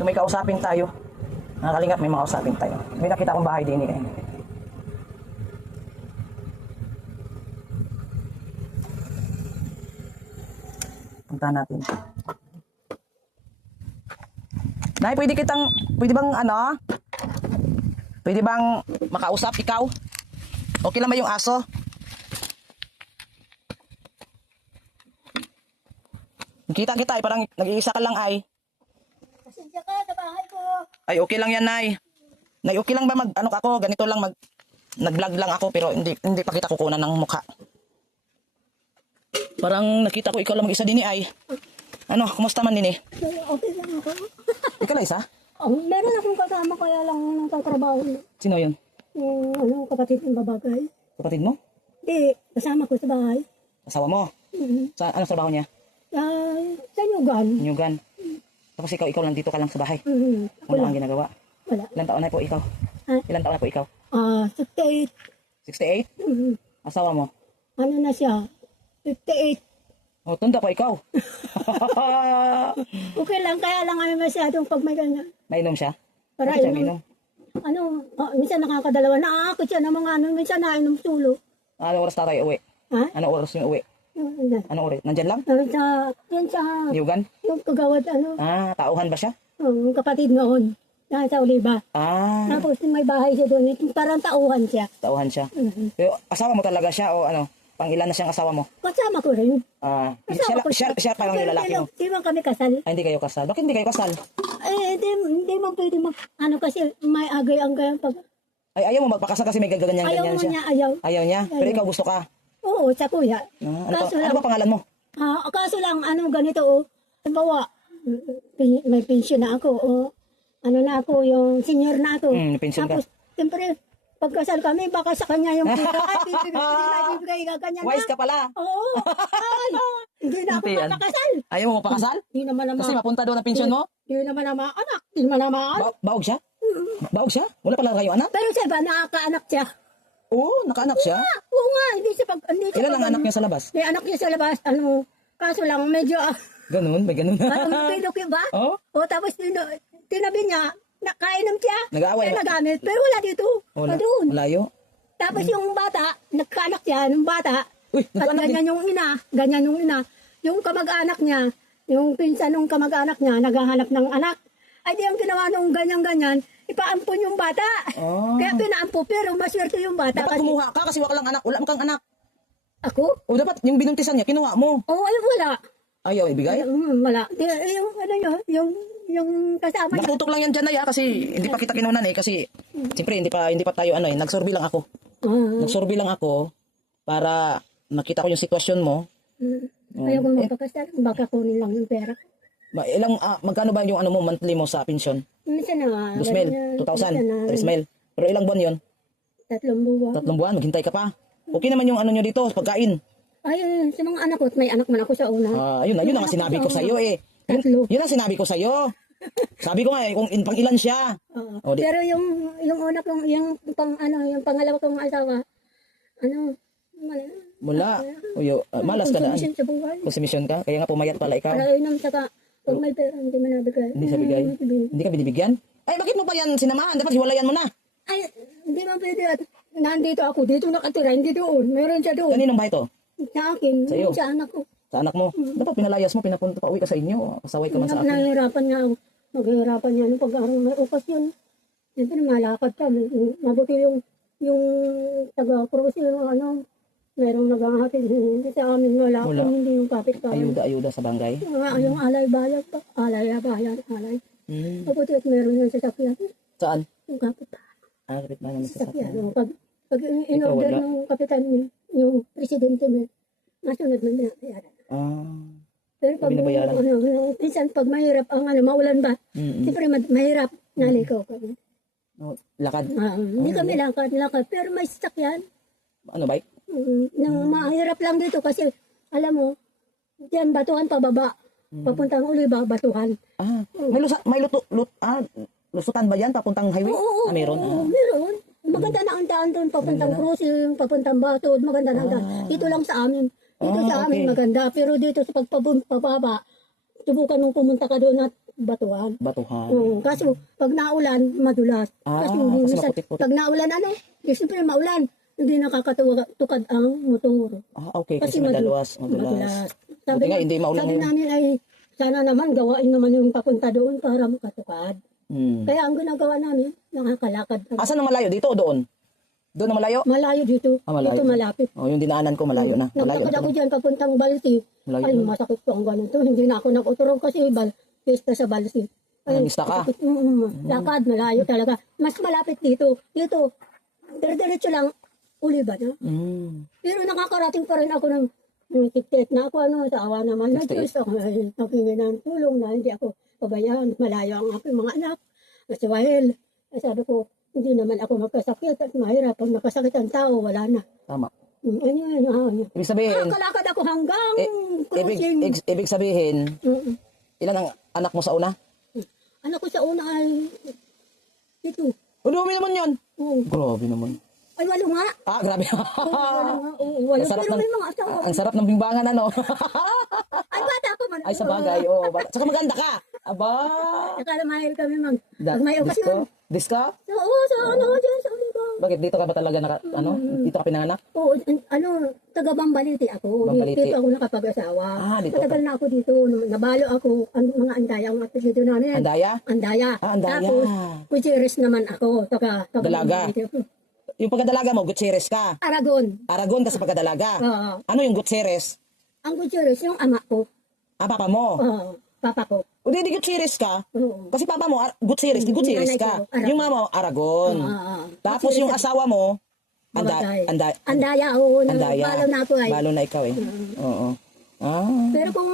So may kausapin tayo. Mga kalingap, may mga kausapin tayo. May nakita akong bahay din eh. Punta natin. Nay, pwede bang ano? Pwede bang makausap ikaw? Okay lang ba yung aso? Kita ay parang nag-iisa ka lang ay. Pasensya ka sa bahay ko. Ay okay lang yan, Nay. Nay, okay lang ba ganito lang nag-vlog lang ako pero hindi pa kita kukunan ng mukha. Parang nakita ko ikaw lang mag-isa din ay. Ano, kumusta man din eh? Okay lang ako. Ikaw lang isa? Oh, meron akong kasama kaya lang nagtatrabaho. Sino yun? Yung kapatid ng babagay. Kapatid mo? Hindi, kasama ko sa bahay. Asawa mo? Ano trabaho niya? Sa Nyugan. Nyugan. Tapos ikaw lang dito ka lang sa bahay. Wala. Ano ang ginagawa? Wala. Ilan taon na po ikaw? Ha? Ilan taon na po ikaw? 68. 68? Asawa mo? Ano na siya? 58. Oh, tunda pa ikaw. Okay lang, kaya lang kami masyadong pag may ganyan. Nainom siya? Para Bakit siya inom. minom? Minsan nakakadalawa. Naaakot siya ng mga minsan nainom sulo. Anong oras tayo uwi? Ha? Anong oras yung uwi? Anong oras? Nandyan lang? Yan sa, Nyugan? yung kagawad, Tauhan ba siya? yung kapatid noon. Nasa Oliva. Tapos may bahay siya doon. Parang tauhan siya. Tauhan siya. Mhm. Pero asawa mo talaga siya o ano? Pang ilan na siyang asawa mo? Kasama ko rin. Kasama ko Siya parang yung lalaki mo. Di man kami kasal. Ay, hindi kayo kasal. Bakit hindi kayo kasal? Hindi man pwede kasi may agay-agay pag... Ay, ayaw mo magpakasal kasi may Ayaw ganyan-ganyan mo siya. niya, ayaw. Ayaw niya? Pero ikaw gusto ka? Oo, sa kuya. Ano ba pangalan mo? Kaso lang, ganito, halimbawa, may pension na ako, na ako, yung senior na ako. May pension ka. Tapos, siyempre, pagkasal kami, baka sa kanya yung bibigay ka kanya na. Wise ka pala. Oo. Ay, hindi na ako Hindi yan. mapakasal. Ayaw mo mapakasal? Hindi naman na Kasi mapunta doon ang pension mo? Hindi naman na anak. Hindi naman na anak. Baog siya? Baog siya? Wala pala kayo anak? Pero siya ba, nakakaanak siya? Oo, nakaanak siya. Oo nga, hindi siya Ilan ang anak niya sa labas? May anak niya sa labas, kaso lang medyo, Ganun, may ganun. parang luki ba? Oo. O tapos tinabi niya, nakainom siya. Nag-aaway. Kaya nagamit, pero wala dito. Wala. Doon. Malayo. Tapos yung bata, nagkaanak siya, yung bata, Uy, at nagkaanak ganyan yung ina. Yung kamag-anak niya, yung pinsan ng kamag-anak niya, naghahanap ng anak. Ay di ang ginawa nung ganyan-ganyan, ipaampon yung bata. Kaya pinaampo, pero maswerte yung bata. Dapat kumuha ka kasi wala kang anak. Ako? O dapat yung binuntisan niya, kinuha mo. Oo, ay wala. Ayaw ibigay? Wala. Yung kasama niya. Natutok lang yan dyan na kasi hindi pa kita kinunan kasi siyempre hindi pa tayo nagsurvey lang ako. Nagsurvey lang ako para makita ko yung sitwasyon mo. Ayaw kong magpakasal, baka kunin lang yung pera. Magkano ba yung mo monthly mo sa pensyon? Minsan na. 2,000, 2,000, 3,000. Pero ilang buwan yon? 3 buwan. 3 buwan, maghintay ka pa. Okay naman yung nyo dito, pagkain. Ayun, sa mga anak ko, may anak man ako sa una. Yun ang sinabi ko sa iyo eh. Tatlo. Yun ang sinabi ko sa iyo. Sabi ko nga kung pang ilan siya. Pero yung una kong, yung pangalawa kong asawa, Mula. Malas ka daan. consumption sa buhay. Konsumisyon ka, kaya nga pumayat pala ikaw. Para yun saka, pag may pera, hindi man nabigay. Hindi sa bigay. Hindi ka binibigyan? Ay, bakit mo pa yan sinamahan? Dapat hiwalayan mo na. Ay, hindi man pwede. At nandito ako, dito nakatira, hindi doon. Meron siya doon. Kaninong bahay to? Sa akin, Sa iyo? sa anak ko. Sa anak mo? Dapat pinalayas mo, pinapunta pa uwi ka sa inyo. Pasaway ka man sa akin. Nahihirapan nga ako. Maghihirapan niya nung pag-aaral may upas yun. Siyempre malakad ka. Mabuti yung taga-cross yung merong naghahatid. Hindi sa amin wala. Wala. Kung hindi yung kapit-bahay. Ayuda sa barangay. Yung alay-bayan pa. Alay. Mabuti at meron yung sasakyan. Saan? Yung kapit-bahay. Kapit na naman sa Sasakyan. sasakyan. Pag in-order wala. ng kapitan niya, yung presidente mo, nasunod man binabayaran. Pero pag Binabayaran. minsan pag mahirap ang maulan ba, siyempre mahirap nalikaw kami. Lakad. Hindi kami lakad, pero may sasakyan. Ano bike? Nang mahirap lang dito kasi, alam mo, diyan batuhan pababa. Papuntang Oliva, batuhan. Lusutan ba yan? Papuntang highway? Oo, Meron. meron. Maganda na ang daan doon, papuntang cruising, papuntang Batod, maganda na ang daan. Dito lang sa amin. Dito sa amin maganda, pero dito sa pagpababa, subukan mong pumunta ka doon at batuhan. Batuhan. Kaso, pag naulan, madulas. Kasi hindi kasi minsan, maputik-putik. pag naulan, siyempre maulan, hindi nakakatukad ang motor. Okay, kasi madalas. Buti nga, hindi maulan sabi ngayon. namin ay, sana naman gawain naman yung papunta doon para makatukad. Kaya ang ginagawa namin, nakakalakad. Asan ang malayo? Dito o doon? Doon na malayo? Malayo dito. Malayo. Dito malapit. Yung dinaanan ko malayo na. Malayo Naglakad na ako pala. dyan papuntang Balsi. Malayo Ay, na. masakit ko ang ganito. Hindi na ako nag-uturo kasi pista sa Balsi. Nangista ka? sakit. Lakad, malayo talaga. Mas malapit dito. Dito, dire-diretso lang, uli ba na? Pero nakakarating pa rin ako ng tiket na ako, sa awa naman na Diyos. Ako ay naghingi ng tulong na hindi ako pabayaan. Malayo ang aking mga anak. Kasi Wahel, sabi ko, hindi naman ako magkasakit at mahirap. Pag nakasakit ang tao, wala na. Tama. Ano. Ibig sabihin, Nakakalakad ako hanggang ibig, crossing. ibig sabihin, ilan ang anak mo sa una? Anak ko sa una ay ito. Dumi naman yan. Oo. Grabe naman. Ay, walo nga. Grabe. Walo nga. Oo, walo. Ang sarap Pero ng- may mga asawa. Ang sarap ng bimbangan, ano? Ay, bata ko man. Ay, sa bagay, oo. Saka maganda ka. Aba. Akala mahal kami pag may okasyon. Disco? Oo, sa dyan, sa Oliva. Bakit dito ka ba talaga dito ka pinanganak? Oo, taga Bambaliti ako. Bambaliti. Dito ako nakapag-asawa. Dito Matagal na ako dito. Nabalo ako, ang mga andaya, ang apelido namin. Andaya? Andaya. Andaya. Tapos, Gutierrez naman ako. Taga Dalaga. Bambaliti ako. Yung pagkadalaga mo, Gutierrez ka. Aragon. Aragon ka sa pagkadalaga. Oo. Ano yung Gutierrez? Ang Gutierrez, yung ama ko. Papa mo. Oo, papa ko. O di Gutierrez ka. Oo. Kasi papa mo, Gutierrez, di Gutierrez Nanay ka. ko, Aragon. Yung mama mo, Aragon. Tapos yung asawa mo, Andaya, oo. Andaya. Balo na ako ay. Balo na ikaw eh. Oo. Pero kung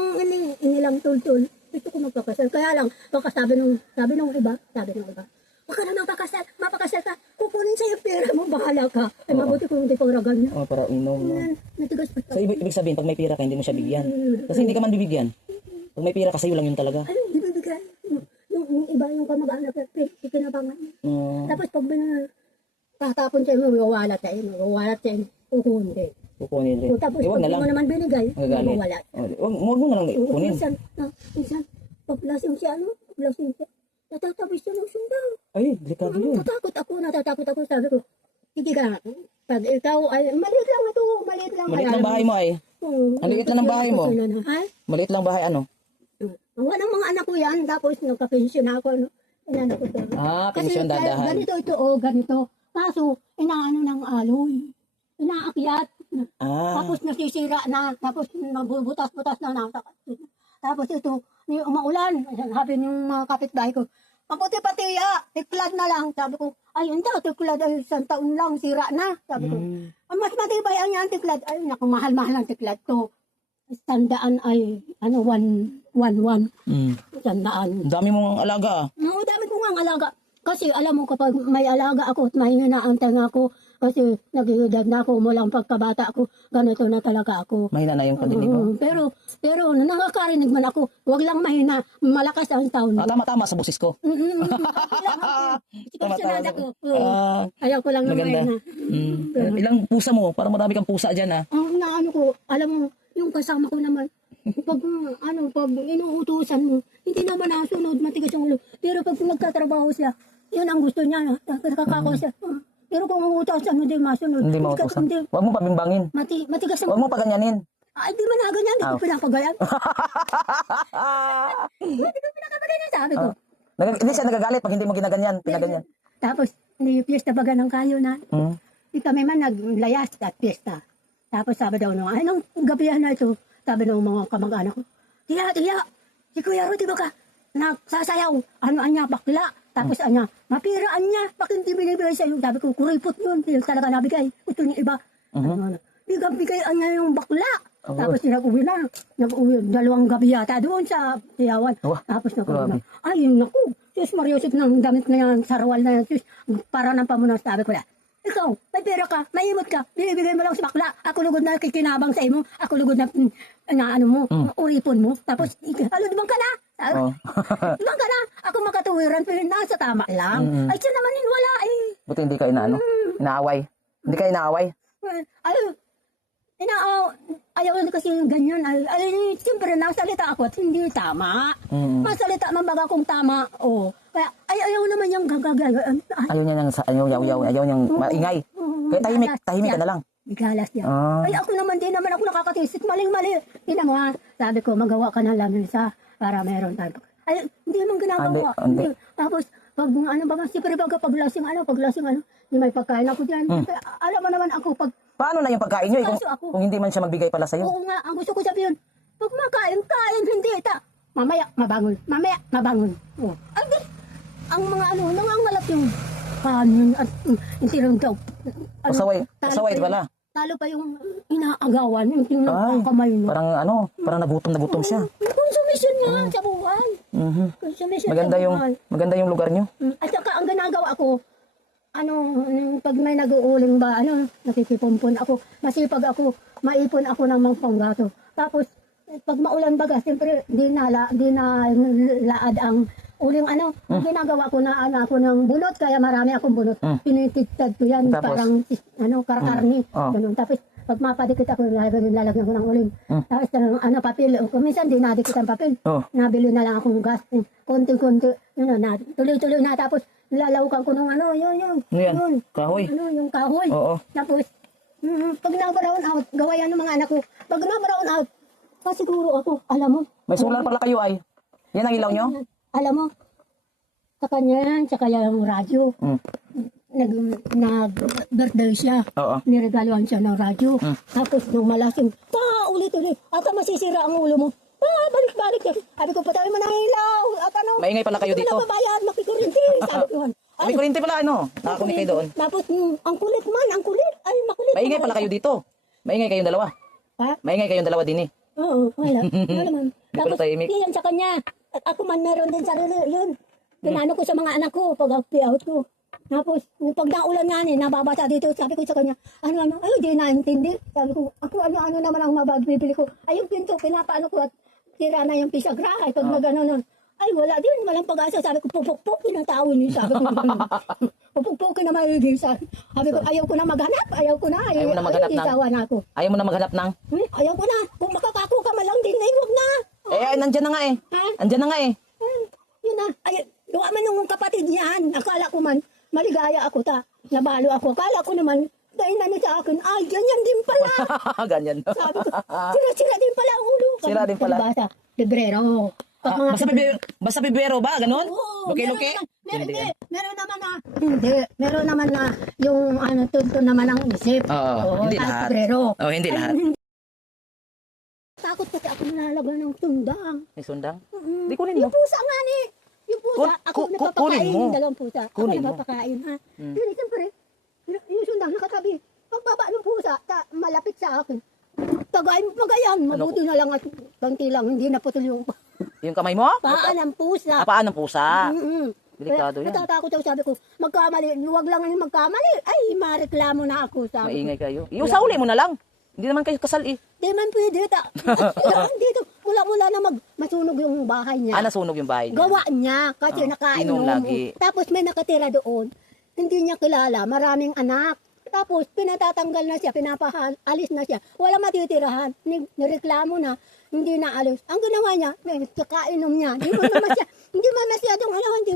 inilang tultul, gusto ko magpakasal. Kaya lang, sabi nung iba, baka na mapakasal ka, kukunin sa'yo pera mo, bahala ka. Ay, mabuti kung hindi ko ragan niya. Para inom. No? Natigas pa. So, ibig sabihin, pag may pira ka, hindi mo siya bigyan. Kasi hindi ka man bibigyan. Pag may pira ka, sa'yo lang yun talaga. Ano, di ba bigyan? Yung iba, yung kamag-anak, pinabangan niya. Tapos pag tatapon siya, mawawalat siya, kukunin. Kukunin rin. Tapos Wag pag na lang. mo naman binigay, Magagalit. mawawalat. Wag mo na lang kunin. Minsan, paglasing siya, natatapos siya ng sundaw. Ay, delikado yun. Natatakot ako, sabi ko, sige ka, pag ikaw ay, maliit lang ito. Maliit lang bahay mo ay. Ang liit lang ng bahay mo. Ha? Maliit lang bahay ano? Wala ng mga anak ko yan, tapos nagka-pension ako, Inaano ko to. Pensyon dadahan. Ganito ito, ganito. Kaso, inaano ng aloy. Inaakyat. Tapos nasisira na, tapos nabubutas-butas na. Tapos ito, umaulan. Sabi ng mga kapitbahay ko, mabuti pati tiklad na lang. Sabi ko, ay hindi, tiklad ay isang taon lang, sira na. Sabi ko, mas matibay ang yan tiklad. Ay, naku, mahal-mahal ang tiklad to. Tandaan ay, 111. Tandaan. Ang dami mong alaga. Oo, dami ko nga alaga. Kasi alam mo, kapag may alaga ako at mahina ang tenga ko, kasi nag-iedad na ako mula ang pagkabata ko, ganito na talaga ako. Mahina na yung pagdinig mo. Pero nakakarinig man ako, wag lang mahina, malakas ang taon. Tama-tama sa busis ko. Sikarsinada ko. Ayaw ko lang na Maganda. mahina. Ilang pusa mo? Parang marami kang pusa dyan Ang naano ko, alam mo, yung kasama ko naman, pag inuutusan mo, hindi naman nasunod, matigas ang ulo. Pero pag nagtatrabaho siya, yun ang gusto niya, nakakako siya. Pero kung uutusan mo, hindi masunod. Hindi mautusan. Huwag mo pabimbangin. Matigas ang Huwag mo paganyanin. Ay, di man ganyan, hindi ko pinapagayan. Hindi ko pinapagayan, sabi ko. Hindi siya nagagalit pag hindi mo ginaganyan. Pinaganyan. Tapos, piyesta baga ng kayo na. Di kami man naglayas at piyesta. Tapos sabi daw nung, nung gabihan na ito, sabi ng mga kamag-anak ko, Tiya, si Kuya Rudy ba ka? Nagsasayaw, anya, bakla. Tapos anya, mapiraan niya, bakit hindi binibigay sa'yo? Sabi ko, kuripot yun, hindi talaga nabigay. Gusto niya iba. Bigay anya yung bakla. Tapos nag-uwi na. Nag-uwi, 2 gabi yata doon sa Tiyawan. Tapos nag-uwi na. Ay, naku, Diyos Mariosip ng damit na yan, sarwal na yan. Diyos, para ng pamunas, sabi ko na. Ikaw, may pera ka, may imot ka, binibigay mo lang sa bakla. Ako lugod na kikinabang sa imo. Ako lugod na, uripon mo. Tapos, dumang ka na. Dumang ka na. Ako makatuwiran, pero nasa tama lang. Ay, siya naman wala eh. Buti hindi ka inaaway. Hindi ka inaaway. Ay, Ayaw na kasi yung ganyan. Siyempre, nasalita ako at hindi tama. Masalita man baga kung tama. Kaya, ayaw naman yung gagagawa. Ayaw niya nang ayaw niyang maingay. Kaya tahimik ka na lang. Bigalas niya. Ay, ako naman, di naman ako nakakatisit. Maling-mali. Tingnan mo ha. Sabi ko, magawa ka ng lamisa para meron tayo. Ay, hindi naman ginagawa. Hindi. Tapos, pag siyempre baga paglasing hindi may pagkain ako dyan. Kaya, alam mo naman ako, pag Paano na yung pagkain niyo Kaso ako- kung hindi man siya magbigay pala sa'yo? oo nga, ang gusto ko sabihin, pag makain, hindi. Mamaya, mabangon. Ang mga nangangalap yung kanin at yung tirang daw. Pasaway pala. Talo pa yung inaagawan, yung nakakamay mo. Parang nagutom siya. Consumption nga sa buwan. Consumption Maganda yung lugar niyo. At saka ang ginagawa ko, pag may nag-uuling ba, nakikipumpon ako, masipag ako, maipon ako ng mga panggato. Tapos, pag maulan baga, siyempre, di na laad ang uling ang ginagawa ko na ako ng bunot, kaya marami akong bunot. Pinitigtad ko yan, Tapos? parang, karkarni. Ganun. Tapos, pag mapadikit ako, lalagyan ko ng uling. Tapos, papel. Minsan, di nadikit ang papel. Nabili na lang akong gas. Konti-konti. Tuloy-tuloy na. Tapos, nilalawkan ko ng yun. Kahoy. Yung kahoy. Oo. Tapos, pag na-brown out, gawayan ng mga anak ko. Pag na-brown out, pasiguro ako, alam mo. May solar pala kayo ay. Yan ang ilaw niyo? Alam mo, sa kanya yan, sa kaya yung radyo. Nag-birthday siya. Oo. Niregaluhan siya ng radyo. Tapos nung malasing, ulit-ulit. Ata masisira ang ulo mo. Balik-balik. Sabi ko, patawin mo ng ilaw. At Maingay pala kayo dito. Hindi ko na babayad, makikurinti. Sabi ko, May kuryente pala nakakunik kayo doon. Tapos, ang kulit man, ang kulit. Ay, makulit. Maingay pala kayo dito. Maingay kayong dalawa. Ha? Maingay kayong dalawa din eh. Oo, wala. Wala naman. Hindi pala tahimik. Yan sa kanya. At ako man meron din sarili. Yun. Pinano ko sa mga anak ko pag out ko. Tapos, pag naulan nga nababasa dito, sabi ko sa kanya, ay, di naintindi. Sabi ko, ako ano naman ang magbibili ko. Ay, yung pinto, pinapaano ko at tira na yung pisagra. Ay, pag nagano ay, wala din, walang pag-asa. Sabi ko, pupukpukin ang tao niyo. Sabi ko, pupukpukin na maigil. Sabi ko, ayaw ko na maghanap. Ayaw ko na maghanap na ako. Ayaw mo na maghanap ng? Ayaw ko na. Kung makakako ka malang din, ay, huwag na. Nandyan na nga eh. Ha? Andyan na nga eh. Yun na. Ay, gawa man yung kapatid niyan. Akala ko man, maligaya ako nabalo ako. Akala ko naman, dahil sa akin, ay, ganyan din pala. Ganyan. Sabi ko, sira din pala ang ulo. Sira din pala. Basta, librero. Basta bibero ba? Ganon? Oo, Luki-luki? meron naman na yung tunto naman ang isip. Oo, hindi lahat. Librero. Oo, hindi lahat. Takot kasi ako nalalaban ng tundang. May sundang? Di kunin mo. Yung pusa nga ni. Yung pusa, ako kunin nagpapakain mo. yung dalawang pusa. Ako Kunin mo. nagpapakain, ha. Yun, siyempre, yung sundang nakatabi. Pagbaba ng pusa, malapit sa akin. Magayan, mabuti na lang at konti lang, hindi naputol yung Yung kamay mo? paan ng pusa. Paan ng pusa. Kaya Delikado yan. natatakot ako, sabi ko, magkamali, huwag lang yung magkamali. Ay, mareklamo na ako, sabi ko. Maingay kayo. Iusauli mo na lang. Hindi naman kayo kasal eh. Di man pwede. Dito, mula na masunog yung bahay niya. Nasunog yung bahay niya. Gawa niya, kasi nakainom. inom lagi. Tapos may nakatira doon. Hindi niya kilala, maraming anak. Tapos pinatatanggal na siya, pinapaalis na siya. Wala matitirahan. Nireklamo na, hindi na alis. Ang ginawa niya, kakainom niya. Hindi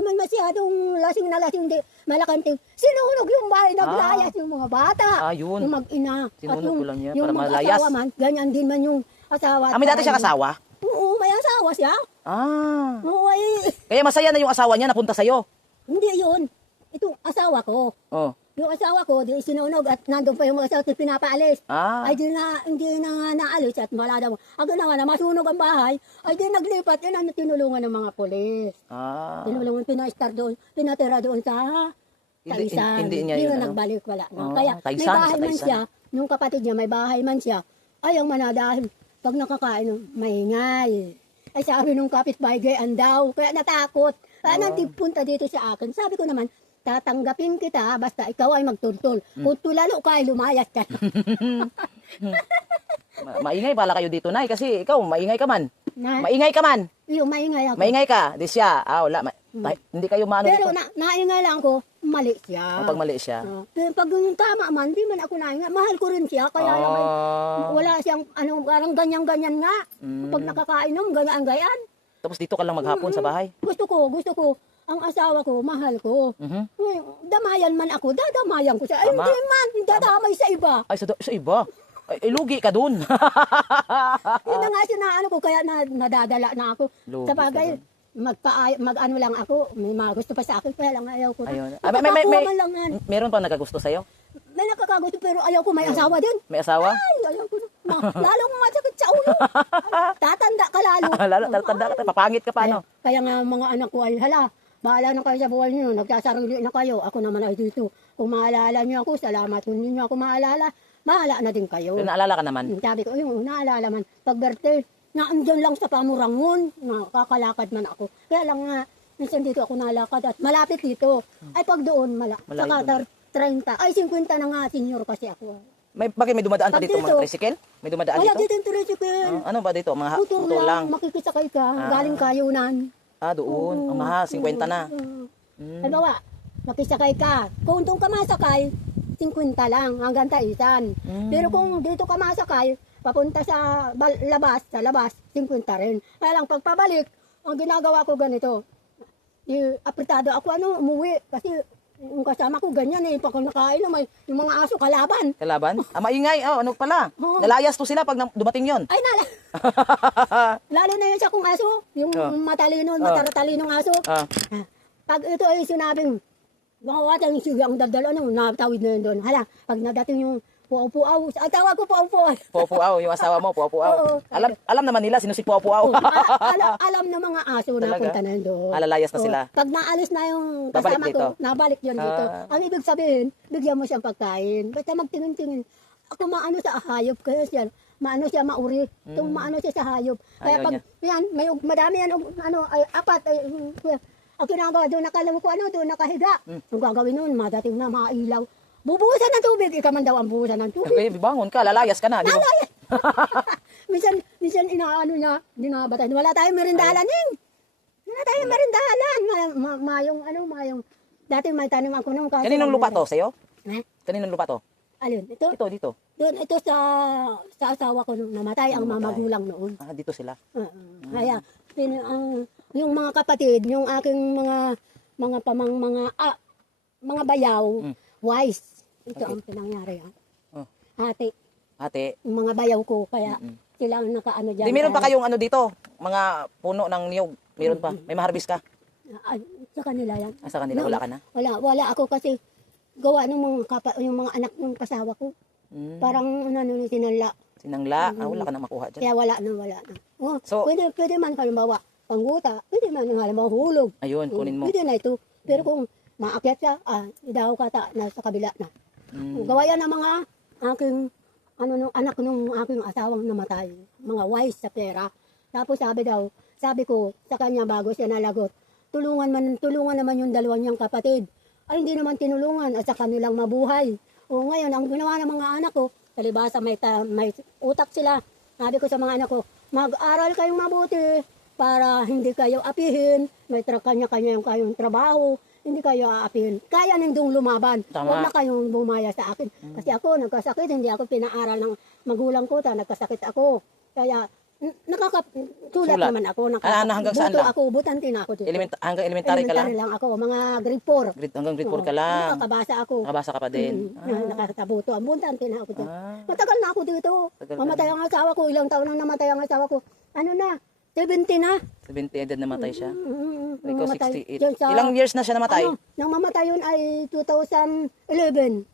man masyadong lasing na lasing, hindi malakanting. Sinunog yung bahay, naglayas yung mga bata. Yun. Yung mag-ina. Sinunog ko lang niya yung para mga malayas. asawa man, ganyan din man yung asawa. May dati siya kasawa? Oo, may asawa siya. Oo, ay, Kaya masaya na yung asawa niya napunta sa'yo. hindi yun. Itong asawa ko. Oh. Yung asawa ko, di sinunog at nandun pa yung mga asawa pinapaalis. Ay hindi na naalis at wala daw. Ang ginawa na masunog ang bahay, ay di naglipat. Yun ang tinulungan ng mga polis. Tinulungan, pinatira doon sa Taisan. Hindi niya Hindi yun, na nagbalik, wala na. Kaya may Taisan, bahay sa man Taisan. siya, yung kapatid niya, may bahay man siya. Ayaw manadahil. Pag nakakain, maingay. Ay sabi nung kapitbahay, gayaan daw. Kaya natakot. Kaya punta dito sa akin. Sabi ko naman, tatanggapin kita basta ikaw ay magtultol. Kung tulalo ka ay lumayas ka. Maingay pala kayo dito, Nay. Kasi ikaw, maingay ka man. Na, Maingay ka man. Yung maingay ako. Maingay ka, di siya. Wala. Hindi kayo maano Pero dito. naingay lang ko, mali siya. Pag mali siya. Pero pag yung tama man, di man ako naingay. Mahal ko rin siya, kaya lang ay, wala siyang, parang ganyan-ganyan nga. Pag nakakainom, ganyan-ganyan. Tapos dito ka lang maghapon sa bahay. Gusto ko, ang asawa ko, mahal ko. Damayan man ako, dadamayan ko siya. Ay, Tama. hindi man, dadamay sa iba. Ay, sa iba. Ay, lugi ka dun. Yun na nga sinaano ko, kaya nadadala na ako. Lugi Sa bagay, ka mag-ano lang ako, may mga gusto pa sa akin, kaya lang ayaw ko. Ayun. Nakakuha man lang yan. Meron pa nagkagusto sa'yo? May nakakagusto, pero ayaw ko, may asawa din. May asawa? Ay, ayaw ko na. Lalong masakit sa ulo. Tatanda ka lalo. Tanda ka, papangit ka pa, no? Kaya nga mga anak ko ay, hala, bahala na kayo sa buhay niyo, nagsasarili na kayo, ako naman ay dito. Kung maalala niyo ako, salamat. Kung hindi niyo ako maalala, mahala na din kayo. Pero naalala ka naman. Sabi ko, yung naalala man, pag birthday, naandyan lang sa pamurangon, nakakalakad man ako. Kaya lang nga, minsan dito ako nalakad at malapit dito. Ay pag doon, Malayo saka 30, ay 50 na nga, senior kasi ako. Bakit may dumadaan pa Pag dito, dito, mga tricycle? May dumadaan Wala dito? dito yung tricycle. Ano ba dito? Mga Motor motor lang. makikisakay ka, galing kayunan. Doon. Ang mahal, 50 na. Halimbawa, makisakay ka. Kung doon ka masakay, 50 lang hanggang Taisan. Pero kung dito ka masakay, papunta sa labas, 50 rin. Kaya lang pagpabalik, ang ginagawa ko ganito. Apretado ako umuwi kasi yung kasama ko ganyan pag nakain may yung mga aso kalaban. Kalaban? Maingay. Ano pala? Oo. Nalayas to sila pag dumating yon. Ay lalo na yun sa kung aso, yung matatalinong aso. Pag ito ay sinabing, mga watang sige ang dadalo, natawid na yun doon. Hala, pag nadating yung puaw-puaw, ang tawag ko puaw-puaw. Puaw-puaw, yung asawa mo, puaw-puaw. Oo. Alam naman nila sino si puaw-puaw. Alam ng mga aso na Talaga? punta na yun doon. Lalayas na Oo. sila. Pag naalis na yung Babalik kasama dito? ko, nabalik yun dito. Ang ibig sabihin, bigyan mo siyang pagkain. Basta magtingin-tingin. Ako maano sa hayop, kaya siya, maano siya mauri. Itong maano siya sa hayop. Kaya Ayaw pag, yan, madami yan, apat, ang ginagawa, doon nakalaw ko, doon nakahiga. Ang gagawin nun, madating na, mailaw. Bubuhusan ng tubig, ikaw man daw ang buhusan ng tubig. Okay, bangon ka, lalayas ka na. Di ba? minsan inaano niya, dinabatan. Wala tayong merindahalan Wala tayong merindahalan. Mayong, dati may tanim ako nung kasi. Kaninong lupa to sa'yo? Kaninong lupa to? Alin, ito? Dito. Doon, ito sa asawa ko nung namatay, ang mamagulang noon. Dito sila. Kaya, yung mga kapatid, yung aking mga bayaw, wise. Ito ang pinangyari. Ate, yung mga bayaw ko, kaya sila ang nakaano dyan. Di meron pa kayong dito? Mga puno ng niyog. Meron pa. May maharbis ka? Sa kanila yan. Sa kanila, wala ka na? Wala ako kasi gawa ng yung mga anak ng kasawa ko. Parang sinanla. Sinangla? Wala ka na makuha dyan. Kaya wala na. So- Pwede man halimbawa, pangguta, pwede man halimbawa hulog. Ayun, kunin mo. Pwede na ito. Pero kung maakyat ka, idaw ka nasa kabila na. Gawa yan ng mga aking anak nung aking asawang namatay. Mga wise sa pera. Tapos sabi ko sa kanya bago siya nalagot, tulungan naman yung dalawa niyang kapatid. Ay hindi naman tinulungan at sa kanilang mabuhay. O ngayon, ang ginawa ng mga anak ko, talibasa may utak sila. Sabi ko sa mga anak ko, mag-aral kayong mabuti para hindi kayo apihin. May kanya-kanya yung kayong trabaho. Hindi kayo aapihin. Kaya nindong lumaban. Tama. Huwag na kayong bumaya sa akin. Kasi ako, nagkasakit. Hindi ako pinaaral ng magulang ko. Nagkasakit ako. Kaya, sulat naman ako. Hanggang saan lang? Ako, butante na ako dito. Hanggang elementary ka lang? Elementary lang ako. Mga grade 4. Hanggang grade 4 ka lang? Nakakabasa ako. Nakabasa ka pa din? Nakakabuto. Ang butante na ako dito. Matagal na ako dito. Tagal ka Mamatay ang asawa ko. Ilang taon nang namatay ang asawa ko. 70 na. 70 edad namatay siya. Ikaw Namatay. 68. Diyan sa- Ilang years na siya namatay? Nang mamatay yun ay 2011.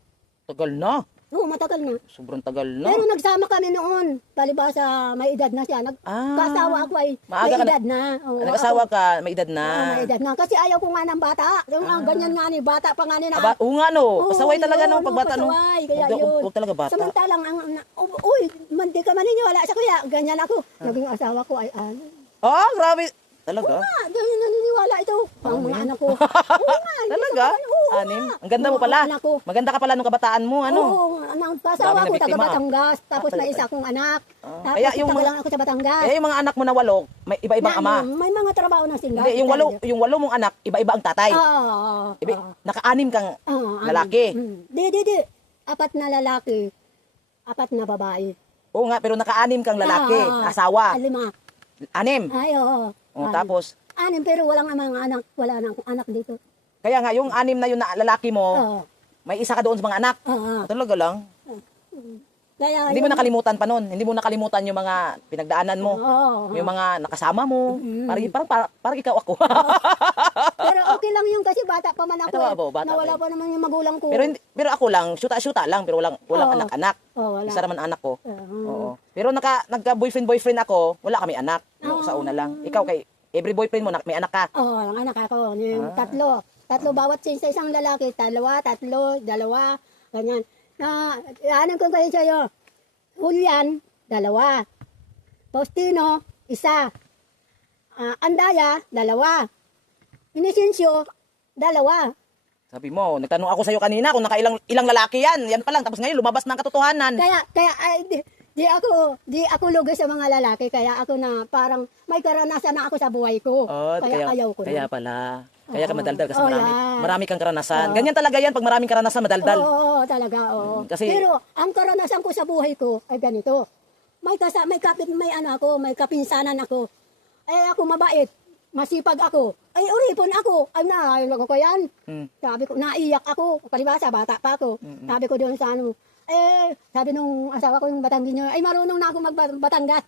Tagal na. Oo, matagal na. Sobrang tagal na. Pero nagsama kami noon. Palibasa, may edad na siya. Nagkasawa ako ay may Maaga ka na- edad na. Oo, Nag-asawa ka, may edad na. may edad na. Kasi ayaw ko nga ng bata. Yung ganyan nga ni bata pa nga ni na. Oo nga no. Oo, Pasaway talaga yun, no, pagbata no. pasaway, kaya Huwag- yun. huwag talaga bata. Samantalang, mandi ka maniniwala sa kuya. Ganyan ako. Naging asawa ko ay Grabe. Talaga? ganyan naniniwala ito. Ang mga anak ko. Oo nga. Talaga? Oo, Anim? Ang ganda mo pala. Anak ko. Maganda ka pala nung kabataan mo, ano? Oo, ang pasawa Dami ko na taga biktima, ah. Batangas. Tapos may talaga. isa kong anak. Tapos Kaya yung taga mga- lang ako sa Batangas. Kaya yung mga anak mo na 8, may iba-ibang Na, ama. may mga trabaho na sila. Hindi, yung 8 mong anak, iba-iba ang tatay. Oo. Naka-anim kang lalaki. Di. 4 na lalaki. 4 na babae. Oo nga, pero naka-anim kang lalaki, Ah, asawa. 5. 6. Ay, oo. O, tapos, 6 pero walang mga anak. Wala na akong anak dito. kaya nga, yung 6 na yun na lalaki mo, Oo. may isa ka doon sa mga anak. Oo. Talaga lang. Kaya Hindi mo nakalimutan pa nun. Hindi mo nakalimutan yung mga pinagdaanan mo. Oo. Yung mga nakasama mo. Parang ikaw ako. Pero okay lang yun kasi bata pa man ako. Ito, abo, bata Nawala pa pa naman yung magulang ko. pero ako lang, syuta-syuta lang, pero walang Oo. anak-anak. Oo, wala. Isa naman anak ko. Oo. Oo. Pero nagka-boyfriend ako, wala kami anak. Sa una lang. Ikaw kay every boyfriend mo may anak ka. Oo, ang anak ako. Yung tatlo bawat sa isang lalaki. 2, 3, 2. Ganyan. Ano ko kayo sa'yo? Julian, 2. Faustino, 1. Andaya, 2. Inocencio, 2. Sabi mo, nagtanong ako sa'yo kanina kung ilang lalaki yan. Yan pa lang. Tapos ngayon, lumabas na ang katotohanan. Kaya ay, di ako lugi sa mga lalaki. Kaya ako na parang may karanasan na ako sa buhay ko. Oh, kaya ayaw ko Kaya na. pala. Kaya ka madaldal kasi Oh, marami. yan. Marami kang karanasan. Ganyan talaga yan pag maraming karanasan, madaldal. Oo, talaga, oo. Kasi- Pero ang karanasan ko sa buhay ko ay ganito. May kapinsanan ako. Ay ako mabait, masipag ako. Ay uripon ako. Ay naalala ko yan. Sabi ko, naiyak ako. Palibasa, bata pa ako. Sabi ko doon sa ano, sabi nung asawa ko yung Batanggino, ay marunong na ako magbatangas.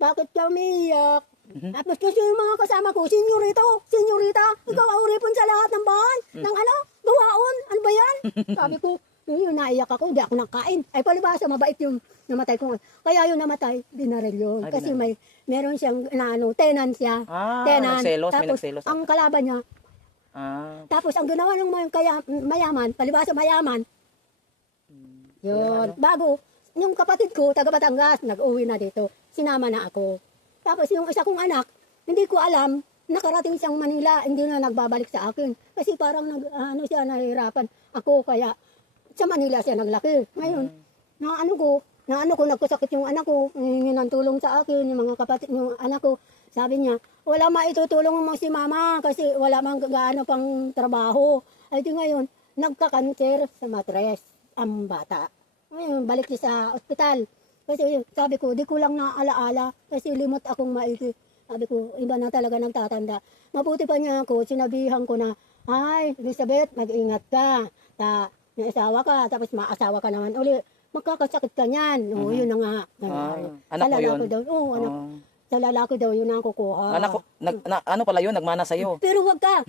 Bakit ka umiiyak? Tapos kasi yung mga kasama ko, senyorita, ikaw auripon sa lahat ng bahay. Ng ano, gawaon, ano ba yan? Sabi ko, yun, naiyak ako, hindi ako nakain. Ay palibasa, mabait yung namatay ko. Kaya yung namatay, dinaril yun. Ay, Kasi meron siyang, tenant siya. Nagselos, may Tapos, nagselos. ang kalaban niya, tapos ang ginawa ng mayaman, palibasa mayaman, yun, bago, yung kapatid ko, taga Batangas, nag-uwi na dito, sinama na ako. Tapos yung isa kong anak, hindi ko alam, nakarating siyang Manila, hindi na nagbabalik sa akin. Kasi parang nahihirapan ako, kaya sa Manila siya naglaki. Ngayon, naano ko, nagkasakit yung anak ko, hihingi ng tulong sa akin, yung mga kapatid, yung anak ko, sabi niya, wala maitutulong mo si mama kasi wala mang gaano pang trabaho. Ay di ngayon, nagka-cancer sa matres ang bata. Ngayon, balik siya sa ospital. Kasi sabi ko, di ko lang naalaala kasi limot akong maigi. Sabi ko, iba na talaga nagtatanda. Mabuti pa niya ako, sinabihan ko na, ay, Elizabeth, mag-ingat ka. May asawa ka, tapos maasawa ka naman uli. Magkakasakit ka niyan. Oo, yun na nga. Anak mo yun? Daw, anak. Sa lalaki daw, yun ang kukuha. Anak ko, ano pala yun, nagmana sa'yo. Pero wag ka.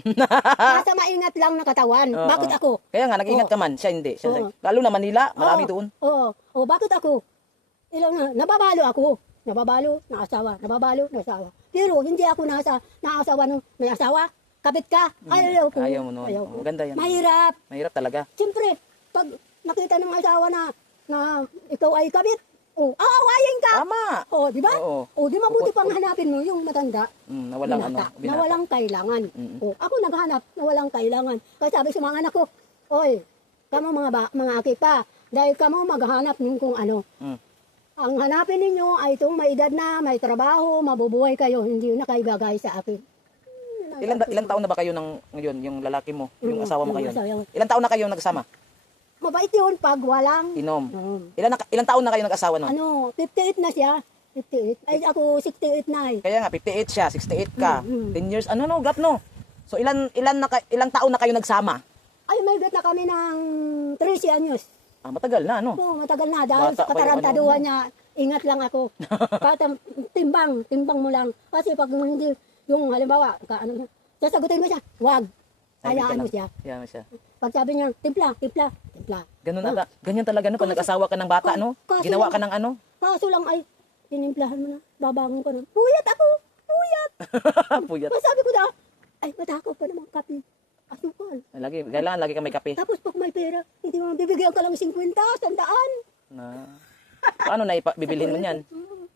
Nasa maingat lang na katawan. Bakit ako? Kaya nga, nag-ingat ka man. Siya hindi. Lalo na Manila, marami doon. Oo, bakit ako? Nababalo ako. Naasawa. Pero hindi ako naasawa nung may asawa. Kapit ka. Ayaw ko. Ayaw mo noon. Ayaw ko. Ganda yan. Mahirap. Mahirap talaga. Siyempre, pag nakita ng asawa na ikaw ay kabit, aawayin ka. Tama. Di ba? Oo. Di mabuti pang hanapin mo yung matanda. Na walang binata, binata. na walang kailangan. Ako naghanap na walang kailangan. Kasi sabi sa mga anak ko, oy, kamo mga akipa, dahil kamo maghanap ng kung ano. Ang hanapin ninyo ay itong may edad na, may trabaho, mabubuhay kayo, hindi na kayo gagay sa akin. Ilang taon na ba kayo ngayon, yung lalaki mo, yung asawa mo kayo? asawa. Ilang taon na kayo nagsama? Mabait yun pag walang, Inom. Ilang taon na kayo nag-asawa nun? 58 na siya. 58. Ay, ako 68 na eh. Kaya nga, 58 siya, 68 ka. 10 years, gap no? So, ilang taon na kayo nagsama? Ay, may gat na kami ng 13 anyos. Matagal na, ano? Oo, matagal na. Dahil Bata sa pa yung katarantaduhan niya, ingat lang ako. Timbang mo lang. Kasi pag hindi, yung halimbawa, sasagutin mo siya, wag. Hayaan mo siya. Hayaan mo siya. Pag sabi niya, timpla. Ganyan talaga, no? Pag nag-asawa ka ng bata, no? Kaso Ginawa lang- ka ng ano? Kaso lang ay, tinimplahan mo na, babangon ka na. Puyat ako! Puyat! Puyat. Tapos sabi ko na, ay, matakaw pa naman kape. Asukal. Kailangan lagi ka may kape. Tapos pag may pera, hindi mo bibigyan ka lang 50, 100. Paano na bibilhin mo yan?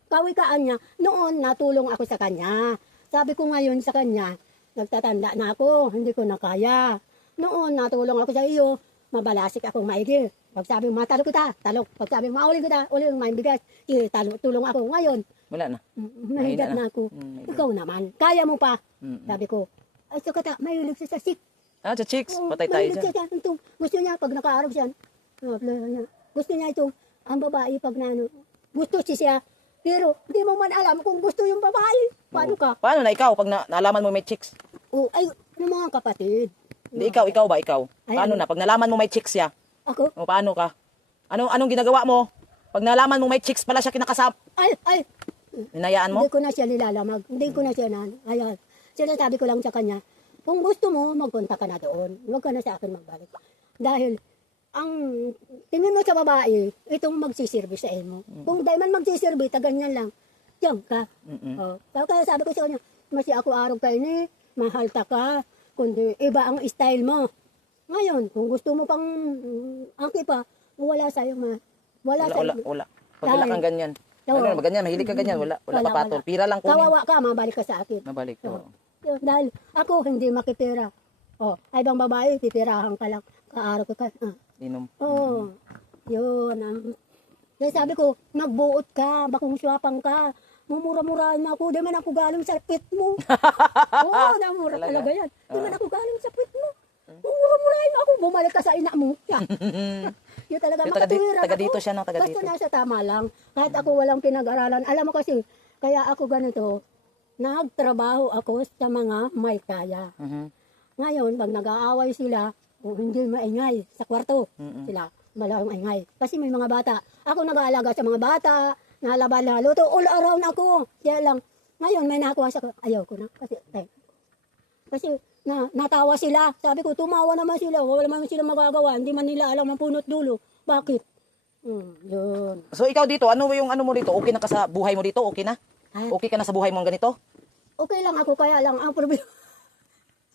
Kawikaan niya, noon natulong ako sa kanya. Sabi ko ngayon sa kanya, nagtatanda na ako, hindi ko na kaya. Noon, natulong ako sa iyo. Mabalasik akong maigi. Pag sabi mo, matalo kita, talok. Pag sabi mo, maulin kita, ulin mo may bigas. Tulong ako. Ngayon, Wala na. mahigat na. na ako. Mm, Ikaw naman, kaya mo pa. Mm. Sabi ko, ay sa kata, mahilig siya sa sik. Sa chicks, Oo, patay tayo mahilig dyan. siya sa itong, gusto niya, pag nakaarap siya, gusto niya itong, ang babae pag nano, gusto siya. Pero, di mo man alam kung gusto yung babae. Paano ka? Paano na ikaw pag naalaman mo may chicks? O, ay, yung mga kapatid. Hindi, ikaw ba, ikaw? Ay, Paano ano? na? Pag nalaman mo may chicks siya, Ako? o paano ka? Anong ginagawa mo? Pag nalaman mo may chicks pala siya kinakasama, Ay, hinayaan mo? hindi ko na siya nilalamag. Hindi ko na siya ayan. Sinasabi ko lang sa kanya, kung gusto mo, magpunta ka na doon. Huwag ka na sa akin magbalik. Dahil, ang tingin mo sa babae, itong magsisirbi sa mo. Kung dahil man magsisirbi, ganyan lang. Diyan ka. Oh. Kaya sabi ko sa kanya, masi ako araw kayo ni, mahal ta ka, kundi iba ang style mo. Ngayon, kung gusto mo pang angki pa, wala sa'yo wala sa'yo. Wala. Pag wala kang ganyan. Oo. Ano, ganyan, mahilig ka ganyan, wala papatol. Pira lang kunin. Kawawa ka, mabalik ka sa akin. Mabalik ko. Yun, dahil ako hindi makipira. Oh, ay bang babae, pipirahan ka lang. Kaaraw ka. Inom. Oh, yun. Kaya sabi ko, nagbuot ka, bakong swapang ka. Mumura-murahan mo ako, di man ako galing sa pit mo. Oo, namura talaga yan. Di man ako galing sa pit mo. Mumura-murahan mo ako, bumalik ka sa ina mo. Yun talaga, Yung makatuwira taga dito siya, no? Taga Basta dito. nasa tama lang. Kahit ako walang pinag-aralan. Alam mo kasi, kaya ako ganito, nagtrabaho ako sa mga may kaya. Mhm. Ngayon, pag nag-aaway sila, hindi maingay sa kwarto. Sila, malang maingay. Kasi may mga bata. Ako nag-aalaga sa mga bata, nalaban na luto, all around ako. Kaya lang, ngayon may nakuha sa ayaw ko na. Kasi natawa sila. Sabi ko, tumawa naman sila. Wala naman sila magagawa. Hindi man nila alam ang punot dulo. Bakit? Yun. So ikaw dito, ano yung ano mo dito? Okay na ka sa buhay mo dito? Okay na? Ha? Okay ka na sa buhay mo ganito? Okay lang ako, kaya lang ang problema.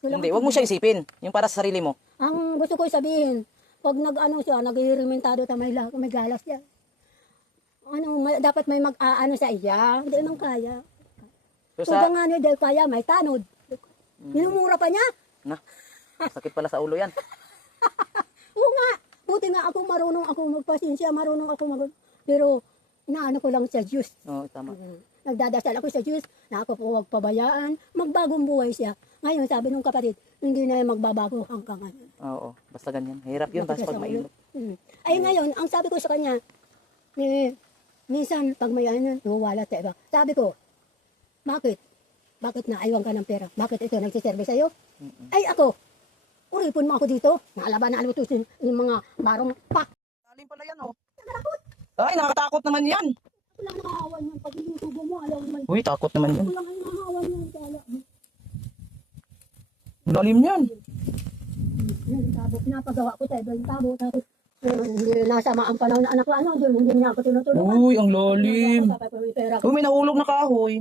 Hindi, wag mo siya isipin. Yung para sa sarili mo. Ang gusto ko sabihin, pag nag-ano siya, nag-iirimentado ta may galas siya. Dapat may mag-aano sa iya. Hindi naman kaya. So Kung sa, nga niya dahil kaya, may tanod. Minumura pa niya. na, sakit pala sa ulo yan. Oo nga. Buti nga ako marunong ako magpasensya, marunong ako pero inaano ko lang sa Diyos. Oo, tama. Nagdadasal ako sa Diyos na ako po huwag pabayaan, magbagong buhay siya. Ngayon sabi nung kapatid, hindi na yan magbabago hanggang ngayon. Oo, basta ganyan. Hirap yun, basta pag mainit. Ay ngayon, ang sabi ko sa kanya, minsan pag may ano, nawawala sa iba. Sabi ko, bakit? Bakit naiwan ka ng pera? Bakit ito nagsiserve sa'yo? Ay ako, uripon mo ako dito. Naalaban na alutusin yung mga barong pak. Alim pala yan, oh. Ay, nakakatakot naman yan. Ako lang nakahawan yan. Pag yung tubo mo, alam mo. Uy, takot naman yan. Ako lang ang nakahawan yan. Kala. Lalim yan. Yung tabo, pinapagawa ko tayo. Yung tabo, tapos hindi nasama ang panahon na anak ko. Ano, hindi niya ako tinutulungan. Uy, ang lalim. May pera ko. Uy, may nahulog na kahoy.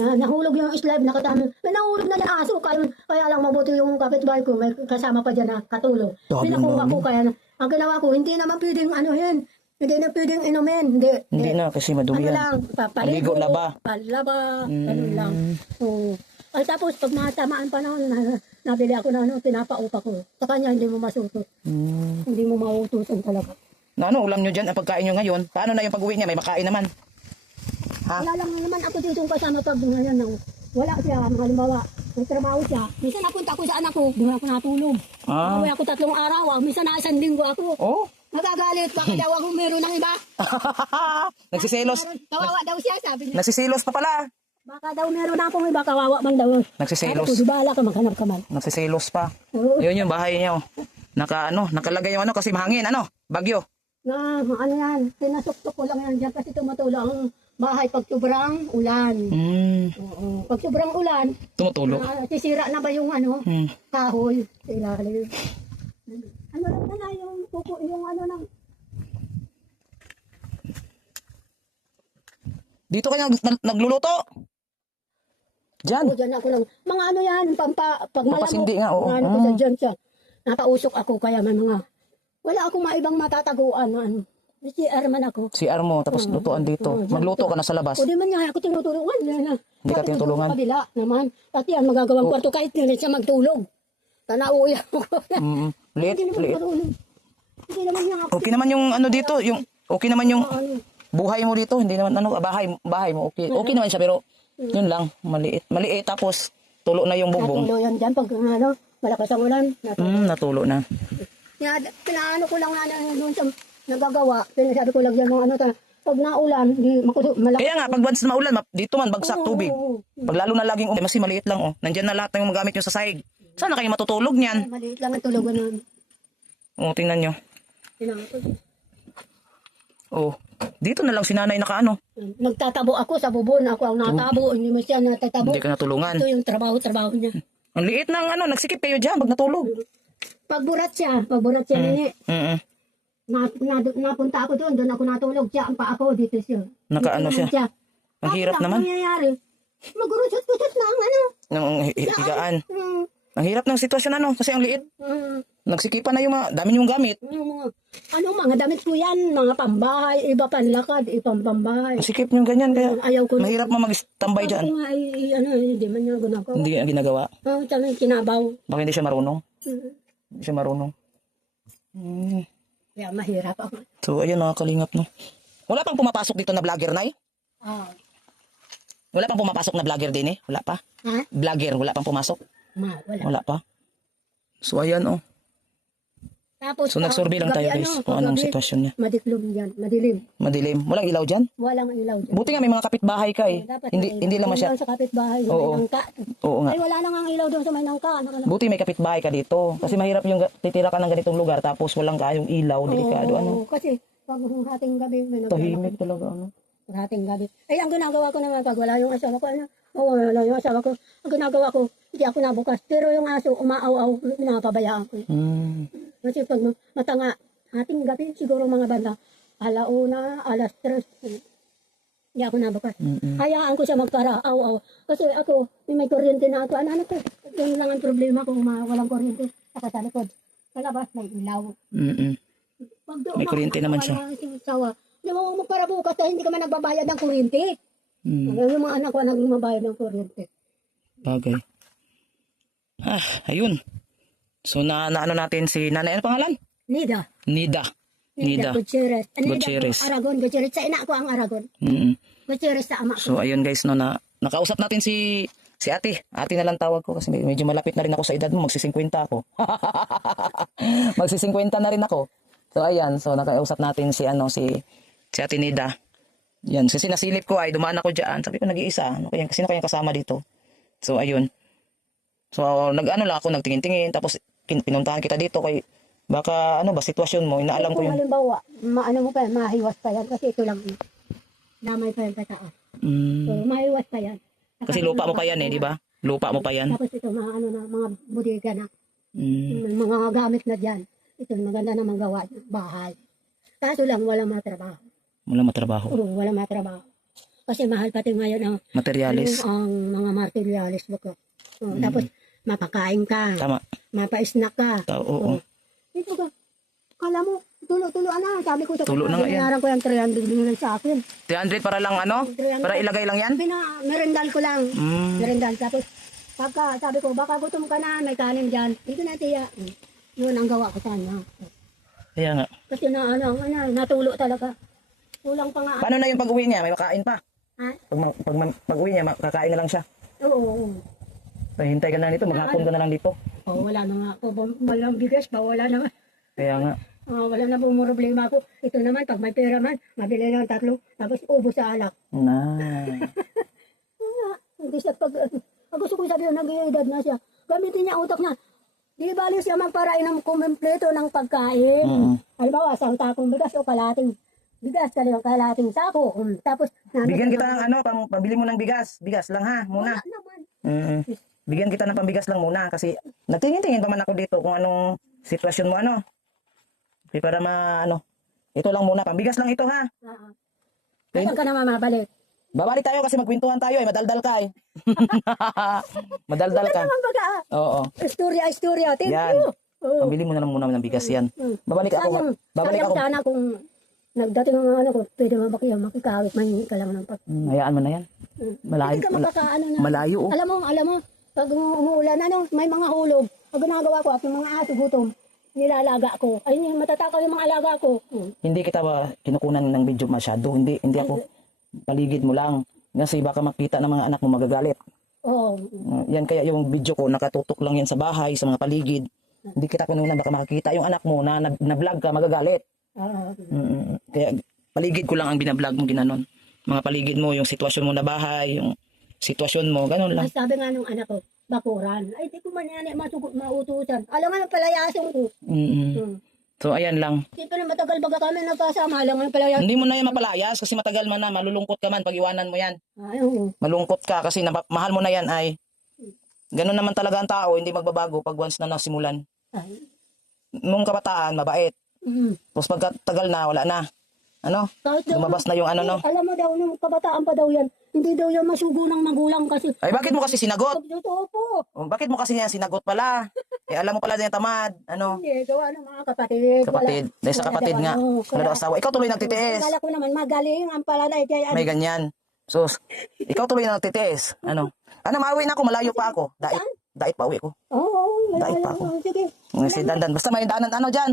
Nahulog yung slab, nakatami. May nahulog na yung aso. Kaya lang mabuti yung kapitbahay ko. May kasama pa dyan na katulong. Dami Pinakuha naman. ko kaya ang ginawa ko, hindi naman pwedeng anuhin. Hindi na pwedeng inumin. Hindi na, kasi madumi Ano yan. lang, Maligo, laba. Palaba, ganun lang. Oo. Ay tapos, pag matamaan panahon, nabili ako na pinapaupa ko. Sa kanya, hindi mo masutot. Hindi mo mautusan talaga. Na ano, ulam nyo dyan, ang pagkain nyo ngayon? Paano na yung pag-uwi niya? May makain naman. Ha? Wala lang naman ako dito kasama pag ngayon nang wala siya, halimbawa, may trabaho siya. Minsan napunta ako sa anak ko, doon ako natulog. Ah. Uwi ako 3 araw, minsan na 1 linggo ako. Oh? Nagagalit, baka daw ako meron ng iba. Nagsisilos. Kawawa daw siya, sabi niya. Nagsisilos pa pala. Baka daw meron akong iba, kawawa bang daw. Nagsisilos. Sabi ko, di bala ka, maghanap ka man. Nagsisilos pa. Oo. Yun yung bahay niyo. Nakalagay yung ano kasi mahangin, ano? Bagyo. Na, ano yan, tinasuktok ko lang yan dyan kasi tumutulong ang bahay pag sobrang ulan. Oo. Pag sobrang ulan, Tumutulo. sisira na ba yung kahoy sa ilalim. Ano lang na yung kuko, yung ano ng Dito ka nagluluto. Diyan. o dyan ako lang. Mga ano yan, pag malamok. Papasindi nga, oo. Ano ko sa dyan siya. Napausok ako kaya may mga, wala akong maibang matataguan na ano. Si Arman ako. Si Armo, tapos lutuan dito. Magluto ka na sa labas. O di man niya ako tinutulungan. Yan na. Hindi ka tinutulungan? Kabila naman. Pati yan magagawang kwarto kahit hindi siya magtulog. Tanauya ko. Liit, Hindi naman liit. marunong. Hindi naman niya ako. Okay naman yung ano dito, yung okay naman yung Ano. buhay mo dito, hindi naman ano, bahay mo okay. Okay naman siya pero yun lang, maliit. Maliit tapos tulo na yung bubong. Natulo yan dyan pag ano, malakas ang ulan. Natulo na. Pinaano ko lang na doon sa nagagawa. Pinasabi ko lang yan ng ano, pag naulan, di malakas. Kaya nga, pag once na maulan, dito man bagsak tubig. Pag lalo na laging mas maliit lang oh. Nandiyan na lahat ng magamit nyo sa sahig. Sana kayo matutulog niyan. Maliit lang ang tulogan nun. Oh, tingnan nyo. Pinakot. Oh, dito na lang si nanay nakaano. Nagtatabo ako sa bubon. Ako ang natabo. Hindi mo siya natatabo. Hindi ka natulungan. Ito yung trabaho niya. Ang liit ng ano, nagsikip kayo dyan pag natulog. Pagburat siya nini. Napunta ako doon ako natulog siya. Ang paa ko dito siya. Nakaano Dito siya. Ang hirap naman. Ang nangyayari. Magurusot-kusot na ang ano. Ng higaan. Mm, Ang hirap ng sitwasyon ano, kasi ang liit. mm, Nagsikipan na yung mga, dami yung gamit. yung mga damit ko yan. Mga pambahay. Iba panlakad. Ibang pambahay. Sikip yung ganyan, kaya Ayaw ko. mahirap mo mag-standby dyan. Ako nga, hindi man niya ginagawa. Hindi nga ginagawa. Talagang kinabaw. Baka hindi siya marunong. Mm. Hindi siya marunong. Kaya mahirap ako. So, ayun mga kalingap, no. Wala pang pumapasok dito na vlogger, Nay? Ah. Wala pang pumapasok na vlogger din eh? Wala pa? Ha? Vlogger, wala pang pumasok? Wala. Wala pa? So, ayan, oh. Tapos, So, nagsurvey lang tayo, guys, kung anong sitwasyon niya. Madiklom yan. Madilim. Madilim. Walang ilaw dyan? Walang ilaw dyan. Buti nga may mga kapitbahay ka eh. Dapat Hindi lang masya. Doon sa kapitbahay. Oo. May nangka. Oo nga. Ay, wala nang ang ilaw doon sa may nangka. Buti may kapitbahay ka dito. Kasi mahirap yung titira ka ng ganitong lugar tapos walang kayong ilaw, delikado, ano. Kasi, pag hating gabi, may Tahimik talaga, ano. hating gabi. Ay, ang ginagawa ko naman, pag wala yung asawa ko, wala yung asawa ko, ang ginagawa ko, hindi ako nabukas. Pero yung aso, umaaw-aw, pinapabayaan ko. Kasi pag matanga, hating gabi, siguro mga banda, 1:00, 3:00, hindi ako nabukas. Hayaan ko siya magpara, aw-aw. Kasi ako, may kuryente na ako. Ano ko, yun lang ang problema ko, walang kuryente. Saka sa likod. Sa labas, may ilaw. Pag doon, May kuryente naman siya. Hindi mo magpara bukas dahil hindi ka man nagbabayad ng kuryente. Yung mga anak ko nagbabayad ng kuryente. Bagay. Ayun. So, naano natin si nanay. Ano pangalan? Nida. Nida. Gutierrez. Gutierrez. Aragon. Gutierrez. Sa ina ko ang Aragon. Gutierrez sa ama ko. So, ayun guys, no, nakausap natin si ate. Ate na lang tawag ko kasi medyo malapit na rin ako sa edad mo. Magsi-50 ako. Magsi-50 na rin ako. So, ayan. So, nakausap natin si Ate Nida. Yan. Kasi nasilip ko ay dumaan ako dyan. Sabi ko, nag-iisa. Sino kayang kasama dito? So, ayun. So, lang ako, nagtingin-tingin. Tapos, pinuntahan kita dito kay baka, sitwasyon mo. Inaalam ko kung yun. halimbawa, mahiwas pa yan. Kasi ito lang. Damay pa yan sa taas. So, mahiwas pa yan. Kasi lupa mo pa yan eh, di ba? Lupa mo pa yan. Tapos ito, mga bodega na. Mga gamit na dyan. Ito, maganda na magawa ng bahay. Kaso lang, walang matrabaho. Wala matrabaho. Oo, walang matrabaho. Kasi mahal pati ngayon ang Materialis. ang mga materialis ko. Tapos, mapakain ka. Tama. Mapa-snack ka. Oo. Ito ka. Kala mo, tulo-tulo na. Sabi ko sa Tulo na nga yan. binayaran ko yung 300 binigay sa akin. 300 para lang 300. Para ilagay lang yan? Merendal ko lang. Merendal. Tapos, sabi ko, baka gutom ka na, may kanin dyan. Dito na, tiya. Yun ang gawa ko sa kanya. Kaya nga. Kasi natulo talaga. Kulang pa nga. Paano na yung pag-uwi niya? May makain pa? Ha? Pag-uwi niya, kakain na lang siya. Oo. So, hintay ka na dito, maghapon ka na lang dito. Wala na nga ako. Walang bigas pa, wala naman. Kaya nga. Wala na pong problema ako. Ito naman, pag may pera man, mabili lang 3, tapos ubo sa alak. Hindi siya gusto ko sabihin, nag-iedad na siya. Gamitin niya utak niya. Di bali siya magparain ng kumpleto ng pagkain. Halimbawa, isang takong bigas o kalating bigas, kalating sako. Tapos, Bigyan kita ng pabili mo ng bigas. Bigas lang ha, muna. wala naman. Bigyan kita ng pambigas lang muna kasi nagtingin-tingin pa man ako dito kung anong sitwasyon mo Okay, para ito lang muna, pambigas lang ito ha. Saan ka naman mabalik? Babalik tayo kasi magkwentuhan tayo madaldal ka eh. Madaldal ka. Naman baga, Oo. Istorya. Thank Yan. you. Pambili mo na lang muna ng bigas yan. Babalik ako. Sayang sana kung nagdating ang ko, pwede mabakya, makikawit, mahingi ka lang ng pag... Hayaan mo na yan. Malayo. Hindi ka makakaano na. Malayo oh. Alam mo, pag umuulan, may mga hulog. Ang ginagawa ko at yung mga aso gutom, nilalaga ko. Ay, matatakaw yung mga alaga ko. Hindi kita ba kinukunan ng video masyado? Hindi ako. Paligid mo lang. Kasi baka makita ng mga anak mo magagalit. Oo. Yan kaya yung video ko nakatutok lang yan sa bahay, sa mga paligid. Hindi kita kununan baka makikita yung anak mo na vlog ka magagalit. Oo. Kaya paligid ko lang ang binablog mo ginanon. Mga paligid mo, yung sitwasyon mo na bahay, yung sitwasyon mo, ganun lang. Ay, sabi nga nung anak ko, bakuran. Ay, di ko man yan mautusan. Alam nga ng palayasin ko. So ayan lang. Siyempre na matagal baga kami nagkasama. Alam nga ng palayasin. Hindi mo na yan mapalayas kasi matagal man na, malulungkot ka man pag iwanan mo yan. Ay, oo. Malungkot ka kasi mahal mo na yan ay. Ganun naman talaga ang tao, hindi magbabago pag once na nasimulan. Ay. Nung kabataan, mabait. Tapos pagkatagal na, wala na. Ano? Kahit daw, Lumabas na yung ano, no? alam mo daw, nung kabataan pa daw yan, hindi daw yan masugo ng magulang kasi. Ay, bakit mo kasi sinagot? Totoo po. Bakit mo kasi yan sinagot pala? Alam mo pala din tamad. Ano? Hindi, gawa ng mga kapatid. Kapatid. Dahil sa kapatid nga. Wala daw asawa. Ikaw tuloy nagtitiis. Kala ko naman, magaling ang pala na kaya May ganyan. So, ikaw tuloy nagtitiis. Ano? Mauwi na ako. Malayo pa ako. Dait pa uwi ko. Oo, Dait pa ako. sige. Si Dandan. Basta may daanan ano dyan.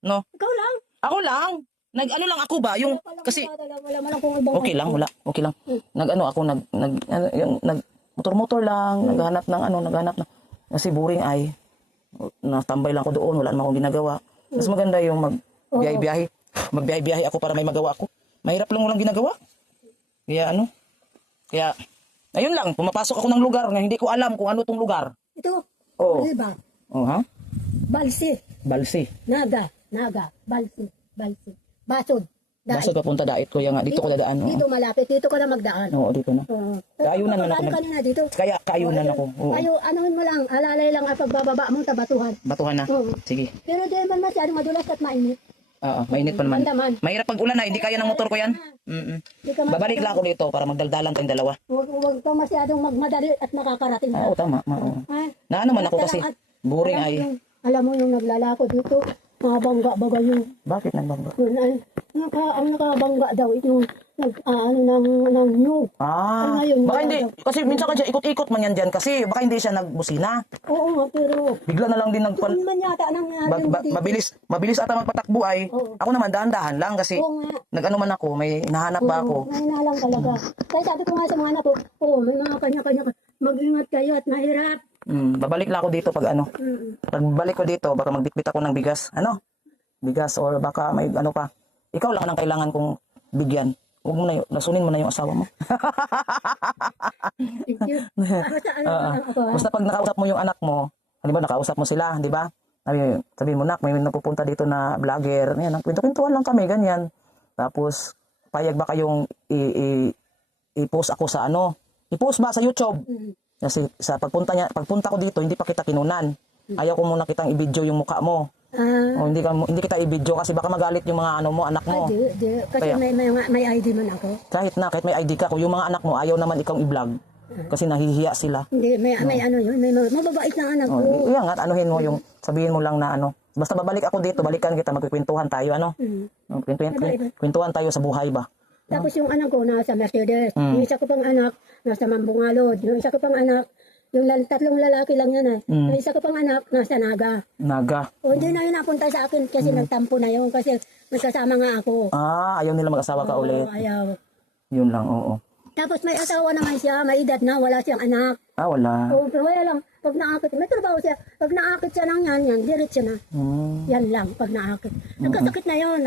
No? Ikaw lang. Ako lang. Nag-ano lang ako ba? Yung, kasi, Wala man akong ibang. okay lang, wala. Okay lang. Nag-ano ako, motor-motor lang, naghanap ng, kasi boring ay, natambay lang ako doon, wala naman akong ginagawa. Mas maganda yung magbiyahe-biyahe. Magbiyahe-biyahe ako para may magawa ako. Mahirap lang walang ginagawa. Kaya, ayun lang, pumapasok ako ng lugar na hindi ko alam kung ano tong lugar. Ito. Oo. Diba? Oh, ha? Balsi. Balsi. Naga. Balsi. Basod. Basod papunta dait ko, nga, dito ko dadaan. Oo. Dito malapit. Dito ka na magdaan. Oo, dito na. Kaayunan man ako. Kanina dito. Kaya kaayunan ako. Oo. Anuhin mo lang. Alalay lang at pagbababa mo tabatuhan. Batuhan na. Oo. Sige. Pero di man masyadong madulas at mainit. Oo, mainit pa naman. Mandaman. Mahirap pag ulan na, hindi kaya ng motor ko yan. Di ka Babalik lang ako dito para magdaldalan tayong dalawa. Huwag ka masyadong magmadali at nakakarating ka. Oo, tama. Oo. Ay, Na ano man ako kasi, boring ay. Alam mo yung naglalako dito, mga bangga baga yung, Bakit nagbangga? ang nakabangga daw, yung ng nyug. Ah, ngayon, baka hindi, kasi minsan kasi ikot-ikot man yan dyan kasi baka hindi siya nagbusina. Oo nga, pero Bigla na lang din doon man yata nang mabilis ata magpatakbo ay. Oo. Ako naman dahan-dahan lang kasi Oo nga. nag-ano man ako, may nahanap ba ako. Ngayon na lang talaga. Kaya sabi ko nga sa mga anak ko, may mga kanya-kanya, mag-ingat kayo at mahirap. Babalik lang ako dito pag ano. Pagbalik ko dito, baka magbitbit ako ng bigas. Ano? Bigas or baka may ano pa. Ikaw lang ang kailangan kong bigyan. Huwag mo na nasunin mo na yung asawa mo. Thank you. Basta ako, Basta pag nakausap mo yung anak mo, di ba nakausap mo sila, di ba? Sabi mo, nak, may napupunta dito na vlogger. Yan, kwento-kwentuhan lang kami, ganyan. Tapos, payag ba kayong i-post ako sa ano? I-post ba sa YouTube? Kasi sa pagpunta ko dito, hindi pa kita kinunan. Ayaw ko muna kitang i-video yung mukha mo. O, hindi kita i-video kasi baka magalit yung mga ano mo, anak mo. Kasi Kaya- may ID man ako. Kahit may ID ka, kung yung mga anak mo, ayaw naman ikaw i-vlog. Kasi nahihiya sila. Hindi, may ano yun, may mababait na anak ko. Yan nga, anuhin mo yung, sabihin mo lang na ano. Basta babalik ako dito, balikan kita, magkikwentuhan tayo, ano? Kwentuhan tayo sa buhay ba? Tapos yung anak ko nasa Mercedes. Yung isa ko pang anak nasa Mambungalod. Yung isa ko pang anak, yung tatlong lalaki lang yan eh. Yung isa ko pang anak nasa Naga. Naga. O hindi na yun napunta sa akin kasi nagtampo na yun kasi magkasama nga ako. Ayaw nila mag-asawa ka ulit. Ayaw. Yun lang, oo. Tapos may asawa naman siya, may edad na, wala siyang anak. Wala. O pero wala lang, pag naakit, may trabaho siya. Pag naakit siya ng yan, diretso na. Yan lang, pag naakit. Nagkasakit na yun,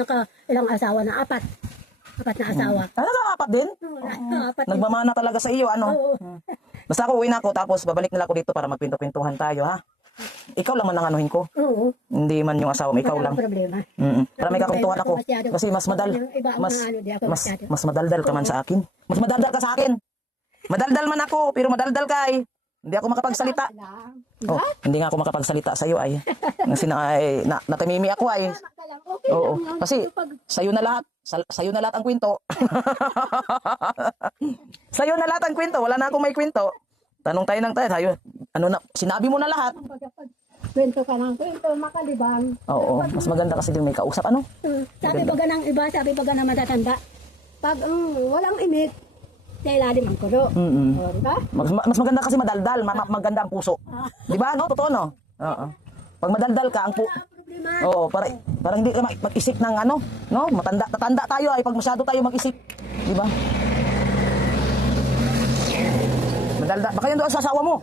ilang asawa na, apat na asawa. Nakaka-apat din? Apat. Nagmamana talaga sa iyo, ano? Oo. Basta ako uwi na ako, tapos babalik nila ako dito para magpinto-pintuhan tayo, ha? Ikaw lang man ang anuhin ko. Oo. Hindi man yung asawa mo, ikaw lang. Walang problema. Para may kakuntuhan ako. Kasi mas madaldal ka man sa akin. Mas madaldal ka sa akin. Madaldal man ako, pero madaldal ka ay. Hindi ako makapagsalita. Hindi nga ako makapagsalita sa iyo ay. Kasi natamimi ako ay. Oo. Kasi sa'yo na lahat. Sa'yo na lahat ang kwento. Sa'yo na lahat ang kwento. Wala na akong may kwento. Tanong tayo ng tayo. Sinabi mo na lahat. Kwento ka ng kwento, makalibang. Oo. Mas maganda kasi din may kausap. Ano? Sabi baga ng iba, sabi baga ng matatanda. Pag walang imik, sa ilalim ang kulo. O, diba? Mas maganda kasi madaldal. Maganda ang puso. Di ba? No? Totoo, no? Oo. Pag madaldal ka, ang Wala ang problema. Oo, parang hindi ka mag-isip ng ano, no? Tatanda tayo ay pag masyado tayo mag-isip, di ba? Madalda. Baka yan doon sa asawa mo.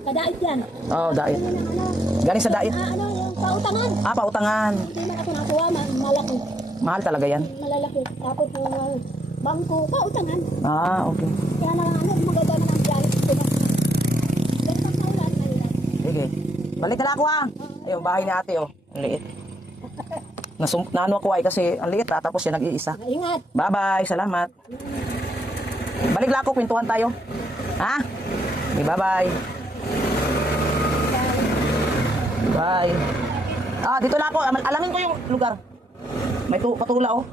Kadait yan. Oo, dait. Yan ang ano. Galing sa dait. Ano, yung pautangan. Pautangan. Hindi man ako nakuha, malaki. Mahal talaga yan. Malalaki. Tapos yung bangko, pautangan. Okay. Kaya na ano, maganda na ang biyahe. Pero pag naulan, mahirap. Sige. Balik ka na ako ha. Ayun, bahay ni ate oh. Ang liit. Naano ako ay kasi ang liit tapos siya nag-iisa. Ingat. Bye-bye. Salamat. Balik lang ako, kwentuhan tayo. Ha? Okay, bye-bye. Bye. Dito na ako. Alamin ko yung lugar. May patula oh.